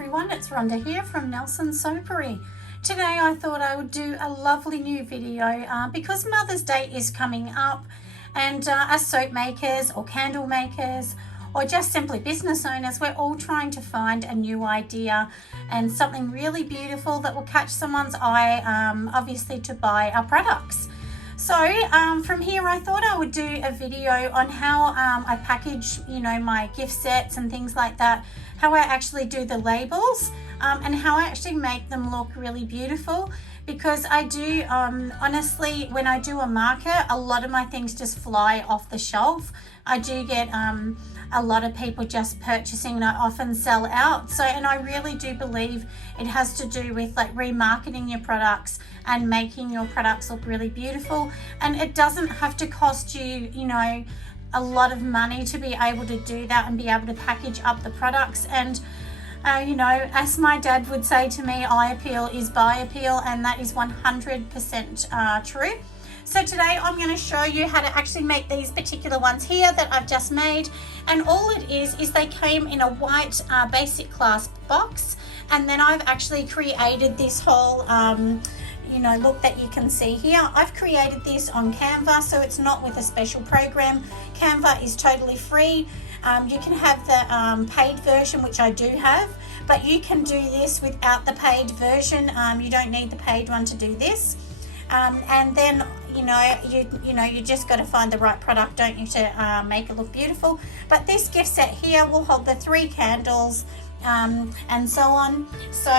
everyone, it's Rhonda here from Nelson Soapery. Today I thought I would do a lovely new video because Mother's Day is coming up, and as soap makers or candle makers or just simply business owners, we're all trying to find a new idea and something really beautiful that will catch someone's eye, obviously to buy our products. So from here I thought I would do a video on how I package, my gift sets and things like that, how I actually do the labels, and how I actually make them look really beautiful, because I do, honestly, when I do a market, a lot of my things just fly off the shelf. I do get a lot of people just purchasing, and I often sell out. So, and I really do believe it has to do with like remarketing your products and making your products look really beautiful. And it doesn't have to cost you, a lot of money to be able to do that and be able to package up the products. And as my dad would say to me, eye appeal is buy appeal, and that is 100% true. So today I'm going to show you how to actually make these particular ones here that I've just made. And all it is they came in a white basic clasp box, and then I've actually created this whole look that you can see here. I've created this on Canva, so it's not with a special program. Canva is totally free. You can have the paid version, which I do have, but you can do this without the paid version. You don't need the paid one to do this. And then you just got to find the right product, don't you, to make it look beautiful. But this gift set here will hold the 3 candles and so on. So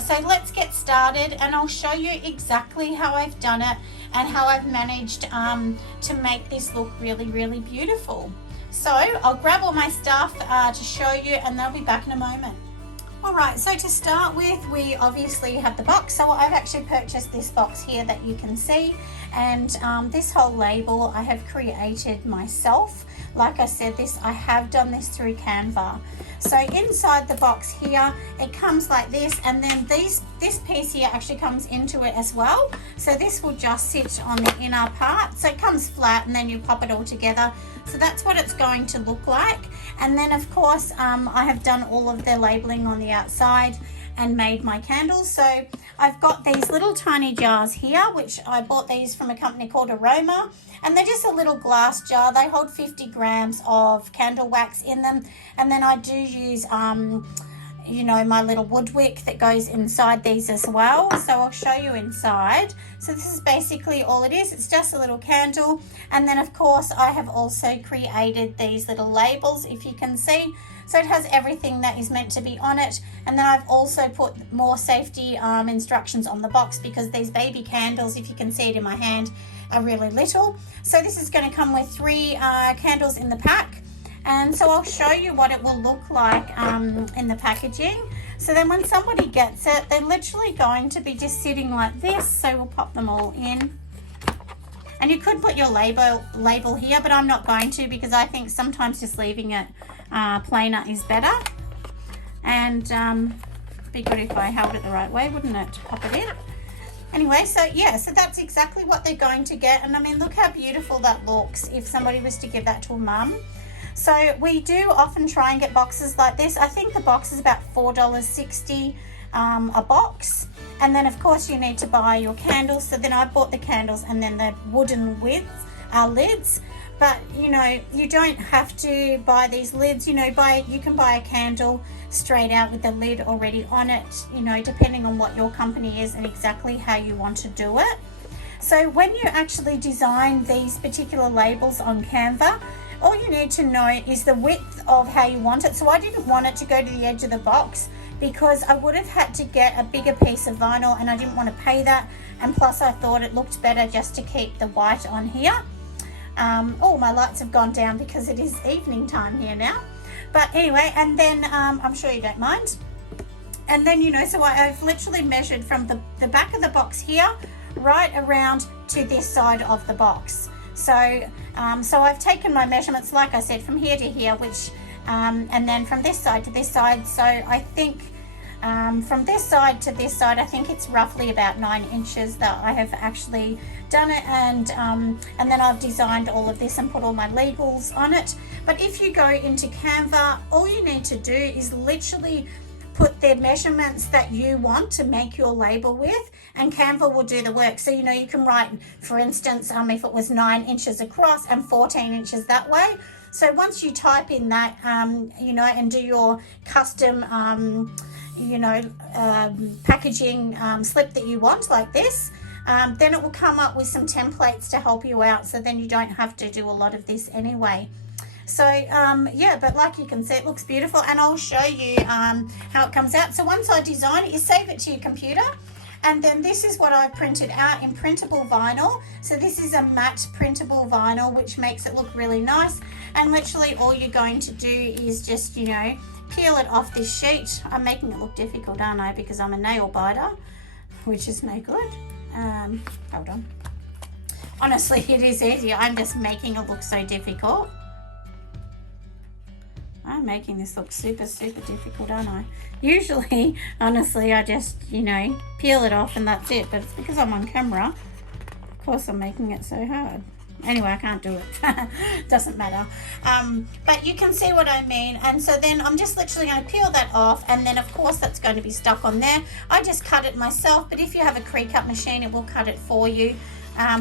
so let's get started, and I'll show you exactly how I've done it and how I've managed to make this look really, really beautiful. So I'll grab all my stuff to show you, and I'll be back in a moment. Alright, so to start with, we obviously have the box. So I've actually purchased this box here that you can see, and this whole label I have created myself. Like I said, I have done this through Canva. So inside the box here, it comes like this, and then this piece here actually comes into it as well. So this will just sit on the inner part. So it comes flat, and then you pop it all together. So that's what it's going to look like. And then of course, I have done all of the labeling on the outside and made my candles. So I've got these little tiny jars here, which I bought these from a company called Aroma, and they're just a little glass jar. They hold 50 grams of candle wax in them. And then I do use my little wood wick that goes inside these as well. So I'll show you inside. So this is basically all it is. It's just a little candle. And then of course I have also created these little labels, if you can see. So it has everything that is meant to be on it. And then I've also put more safety instructions on the box, because these baby candles, if you can see it in my hand, are really little. So this is going to come with 3 candles in the pack. And so I'll show you what it will look like in the packaging. So then when somebody gets it, they're literally going to be just sitting like this. So we'll pop them all in. And you could put your label here, but I'm not going to, because I think sometimes just leaving it plainer is better. And it'd be good if I held it the right way, wouldn't it? Pop it in. Anyway, so that's exactly what they're going to get. And I mean, look how beautiful that looks if somebody was to give that to a mum. So we do often try and get boxes like this. I think the box is about $4.60 a box. And then of course you need to buy your candles. So then I bought the candles and then the wooden lids. But you don't have to buy these lids. You can buy a candle straight out with the lid already on it, depending on what your company is and exactly how you want to do it. So when you actually design these particular labels on Canva, all you need to know is the width of how you want it. So I didn't want it to go to the edge of the box, because I would have had to get a bigger piece of vinyl, and I didn't want to pay that. And plus I thought it looked better just to keep the white on here. My lights have gone down because it is evening time here now. But anyway, and then I'm sure you don't mind. And then, so I've literally measured from the back of the box here right around to this side of the box. So I've taken my measurements, like I said, from here to here, which and then from this side to this side. So I think from this side to this side, I think it's roughly about 9 inches that I have actually done it. And then I've designed all of this and put all my labels on it. But if you go into Canva, all you need to do is literally put the measurements that you want to make your label with, and Canva will do the work. So, you know, you can write, for instance, if it was 9 inches across and 14 inches that way. So once you type in that, you know, and do your custom, you know, packaging slip that you want like this, then it will come up with some templates to help you out. So then you don't have to do a lot of this anyway. So yeah, but like you can see, it looks beautiful, and I'll show you how it comes out. So once I design it, you save it to your computer, and then this is what I printed out in printable vinyl. So this is a matte printable vinyl, which makes it look really nice. And literally all you're going to do is just, you know, peel it off this sheet. I'm making it look difficult, aren't I? Because I'm a nail biter, which is no good. Hold on. Honestly, it is easy. I'm just making it look so difficult. I'm making this look super, super difficult, aren't I? Usually, honestly, I just, you know, peel it off and that's it. But it's because I'm on camera. Of course, I'm making it so hard. Anyway, I can't do it. Doesn't matter. But you can see what I mean. And so then I'm just literally going to peel that off. And then, of course, that's going to be stuck on there. I just cut it myself. But if you have a Cricut machine, it will cut it for you.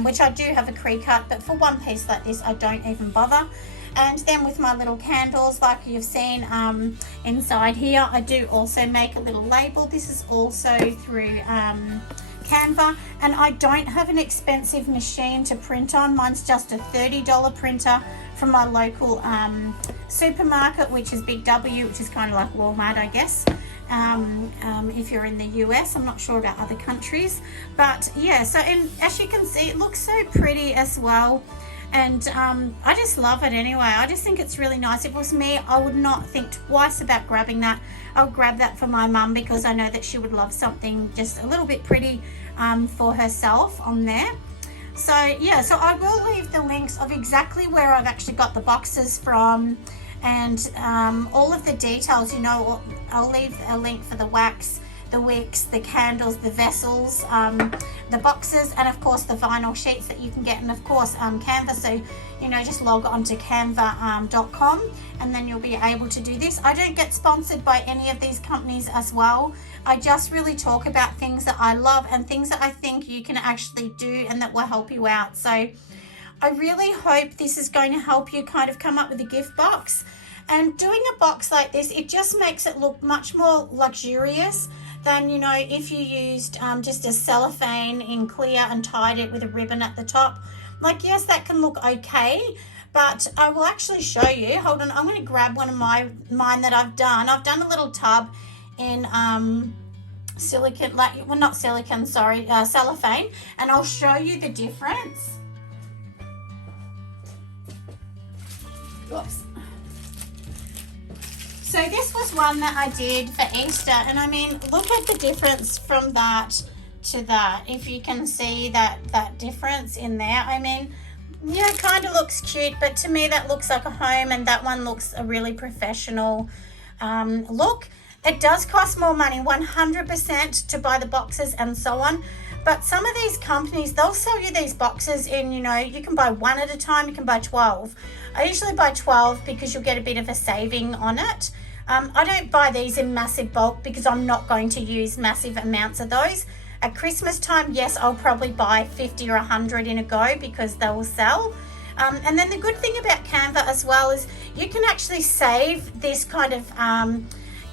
Which I do have a Cricut. But for one piece like this, I don't even bother. And then with my little candles, like you've seen inside here, I do also make a little label. This is also through Canva, and I don't have an expensive machine to print on. Mine's just a $30 printer from my local supermarket, which is Big W, which is kind of like Walmart, I guess. If you're in the US, I'm not sure about other countries, but yeah. So, and as you can see, it looks so pretty as well. And I just love it anyway. I just think it's really nice. If it was me, I would not think twice about grabbing that. I'll grab that for my mum because I know that she would love something just a little bit pretty for herself on there. So yeah, so I will leave the links of exactly where I've actually got the boxes from, and all of the details, you know. I'll leave a link for the wax, the wicks, the candles, the vessels, the boxes, and of course the vinyl sheets that you can get, and of course Canva. So, you know, just log on to canva.com and then you'll be able to do this. I don't get sponsored by any of these companies as well. I just really talk about things that I love and things that I think you can actually do and that will help you out. So I really hope this is going to help you kind of come up with a gift box. And doing a box like this, it just makes it look much more luxurious than, you know, if you used just a cellophane in clear and tied it with a ribbon at the top. Like, yes, that can look okay, but I will actually show you. Hold on, I'm going to grab one of mine that I've done. I've done a little tub in silicone, like, well, not silicone, sorry, cellophane, and I'll show you the difference. Whoops. So this was one that I did for Easter, and I mean, look at the difference from that to that. If you can see that difference in there. I mean, yeah, it kind of looks cute, but to me that looks like a home, and that one looks a really professional look. It does cost more money, 100%, to buy the boxes and so on. But some of these companies, they'll sell you these boxes in, you know, you can buy one at a time, you can buy 12. I usually buy 12 because you'll get a bit of a saving on it. I don't buy these in massive bulk because I'm not going to use massive amounts of those. At Christmas time, yes, I'll probably buy 50 or 100 in a go because they will sell. And then the good thing about Canva as well is you can actually save this kind of,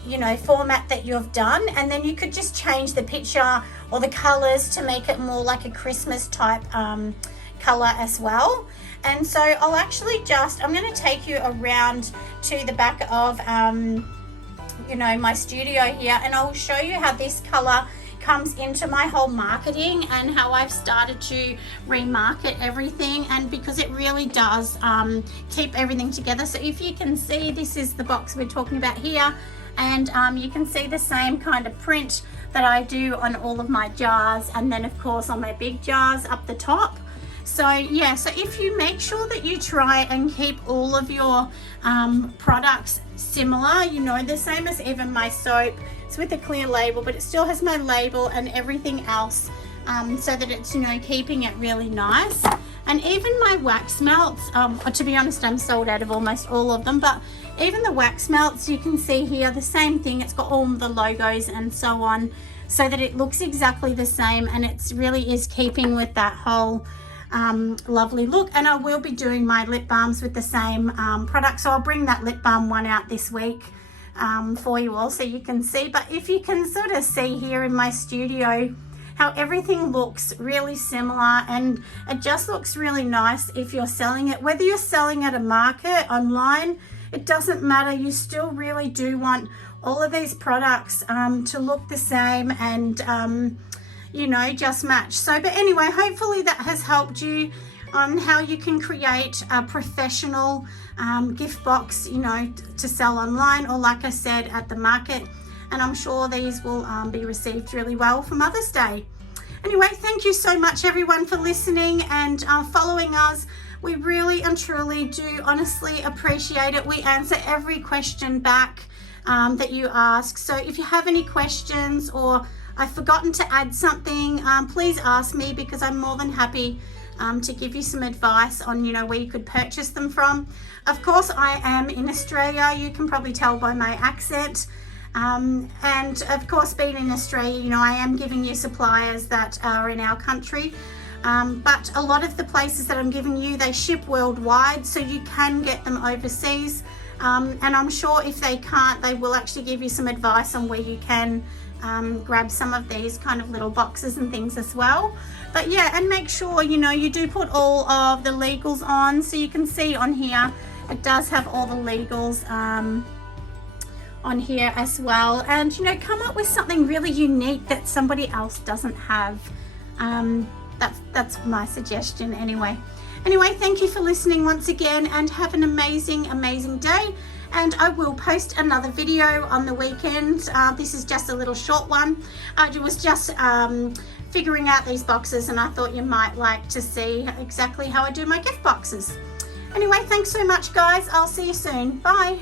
you know, format that you've done, and then you could just change the picture or the colors to make it more like a Christmas type color as well. And so I'll actually I'm going to take you around to the back of, you know, my studio here, and I'll show you how this color comes into my whole marketing and how I've started to remarket everything, and because it really does keep everything together. So if you can see, this is the box we're talking about here, and you can see the same kind of print that I do on all of my jars, and then of course on my big jars up the top. So yeah, so if you make sure that you try and keep all of your products similar, you know, the same as even my soap, it's with a clear label, but it still has my label and everything else, so that it's, you know, keeping it really nice. And even my wax melts, to be honest, I'm sold out of almost all of them, but even the wax melts, you can see here the same thing. It's got all the logos and so on, so that it looks exactly the same, and it really is keeping with that whole lovely look. And I will be doing my lip balms with the same product, so I'll bring that lip balm one out this week for you all so you can see. But if you can sort of see here in my studio how everything looks really similar, and it just looks really nice if you're selling it, whether you're selling at a market, online, it doesn't matter. You still really do want all of these products to look the same and you know, just match. So but anyway, hopefully that has helped you on how you can create a professional gift box, you know, to sell online, or like I said, at the market. And I'm sure these will be received really well for Mother's Day. Anyway, thank you so much everyone for listening and following us. We really and truly do honestly appreciate it. We answer every question back that you ask. So if you have any questions, or I've forgotten to add something, please ask me, because I'm more than happy to give you some advice on, you know, where you could purchase them from. Of course, I am in Australia. You can probably tell by my accent. And of course, being in Australia, you know, I am giving you suppliers that are in our country. But a lot of the places that I'm giving you, they ship worldwide, so you can get them overseas. And I'm sure if they can't, they will actually give you some advice on where you can grab some of these kind of little boxes and things as well. But yeah, and make sure, you know, you do put all of the legals on, so you can see on here, it does have all the legals on here as well. And, you know, come up with something really unique that somebody else doesn't have. That's my suggestion anyway. Anyway, thank you for listening once again, and have an amazing day. And I will post another video on the weekend. This is just a little short one. I was just figuring out these boxes, and I thought you might like to see exactly how I do my gift boxes. Anyway, thanks so much guys. I'll see you soon. Bye.